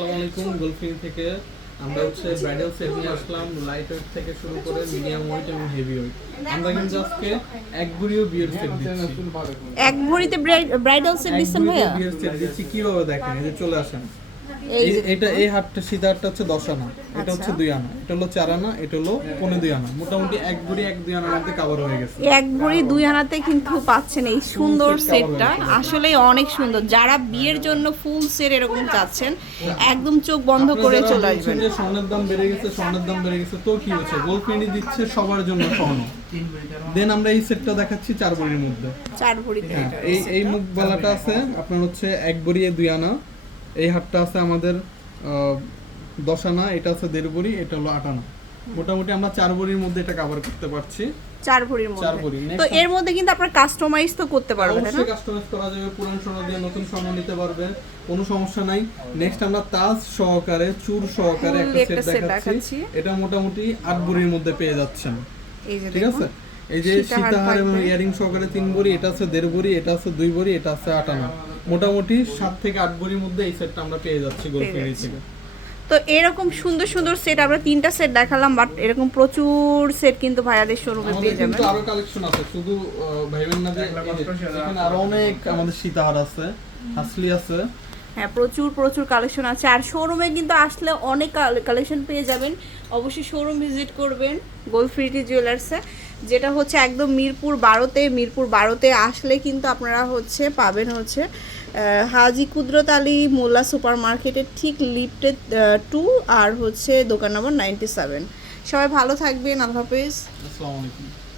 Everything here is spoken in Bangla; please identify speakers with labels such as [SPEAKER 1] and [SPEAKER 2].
[SPEAKER 1] আসসালামু আলাইকুম। গোলফিন থেকে আমরা হচ্ছে ব্রাইডাল সেট নিয়ে আসলাম। লাইট ওয়েট থেকে শুরু করে মিডিয়াম ওয়েট এবং হেভি ওয়েট আমরা কিন্তু আজকে এক ভরিও বিয়ের সেট দিচ্ছি।
[SPEAKER 2] এক ভরিতে ব্রাইডাল সেট দিচ্ছেন ভাইয়া?
[SPEAKER 1] বিয়ের সেট দিচ্ছি। কীভাবে দেখেন? এই যে চলে আসেন। এটা এই হাতটা হাতটা হচ্ছে দশ আনা। এটা হচ্ছে
[SPEAKER 2] আচ্ছা।
[SPEAKER 1] দুই আনা। এটা হলো চার আনা এটা হলো পনেরো দুই আনা। মোটামুটি এক গুড়ি এক দুই আনার মধ্যে কাভার হয়ে গেছে।
[SPEAKER 2] এক ভরি দুই আনাতে কিন্তু পাচ্ছেন এই সুন্দর সেটটা আসলে অনেক সুন্দর। যারা বিয়ের জন্য ফুল সেট এরকম চাচ্ছেন একদম চোখ বন্ধ করে চলে আসবেন।
[SPEAKER 1] যে স্বর্ণের দাম বেড়ে গেছে স্বর্ণের দাম বেড়ে গেছে তো কি হচ্ছে? গোলফিনি দিচ্ছে সবার জন্য স্বর্ণ। দেন আমরা এই সেটটা দেখাচ্ছি চার বড়ির মধ্যে।
[SPEAKER 2] চার ভরিতে।
[SPEAKER 1] হ্যাঁ এই এই মুখ বেলাটা আছে আপনার হচ্ছে এক বড়ি দুই আনা। এই হাটটা আছে আমাদের দশ আনা এটা আছে দেড় বড়ি এটা হলো আট আনা। মোটামুটি আমরা চার বড়ির মধ্যে এটা কভার করতে পারছি।
[SPEAKER 2] চার ভরির
[SPEAKER 1] চার
[SPEAKER 2] মধ্যে
[SPEAKER 1] ভরি। Next
[SPEAKER 2] তো এর মধ্যে কিন্তু আপনার কাস্টমাইজ তো করতে পারবেন না?
[SPEAKER 1] কাস্টমাইজ করা যাবে পুরান দিয়ে নতুন নিতে পারবে কোনো সমস্যা নাই। নেক্সট আমরা তাজ সহকারে চুর সহকারে একটা সেট দেখাচ্ছি। এটা মোটামুটি আট বড়ির মধ্যে পেয়ে যাচ্ছেন। ঠিক আছে? এই যে
[SPEAKER 2] সীতাহার
[SPEAKER 1] এবং ইয়ারিং সহকারে তিন বড়ি এটা আছে দেড় বড়ি এটা আছে দুই বড়ি এটা আছে আট আনা মোটামুটি সাত থেকে আট বড়ির মধ্যে এই সেটটা আমরা পেয়ে যাচ্ছি থেকে
[SPEAKER 2] তো এরকম সুন্দর সুন্দর সেট আমরা তিনটা সেট দেখালাম বাট এরকম প্রচুর সেট কিন্তু ভাইয়াদের শোরুমে পেয়ে যাবেন
[SPEAKER 1] কিন্তু আরও কালেকশন আছে শুধু ভাইবেন না যে যে, এখানে আরও অনেক আমাদের সীতাহার আছে হাসলি আছে।
[SPEAKER 2] হ্যাঁ প্রচুর প্রচুর কালেকশন আছে। আর শোরুমে কিন্তু আসলে অনেক কালেকশন পেয়ে যাবেন। অবশ্যই শোরুম ভিজিট করবেন গোলফ্রিটি জুয়েলার্সে যেটা হচ্ছে একদম মিরপুর বারোতে মিরপুর বারোতে আসলে কিন্তু আপনারা হচ্ছে পাবেন হচ্ছে হাজি কুদরত আলী মোল্লা সুপার মার্কেটের ঠিক লিফটে টু আর হচ্ছে দোকান নম্বর নাইনটি সেভেন সবাই ভালো থাকবেন, আল্লাহ হাফিজ।
[SPEAKER 1] আসসালামু আলাইকুম।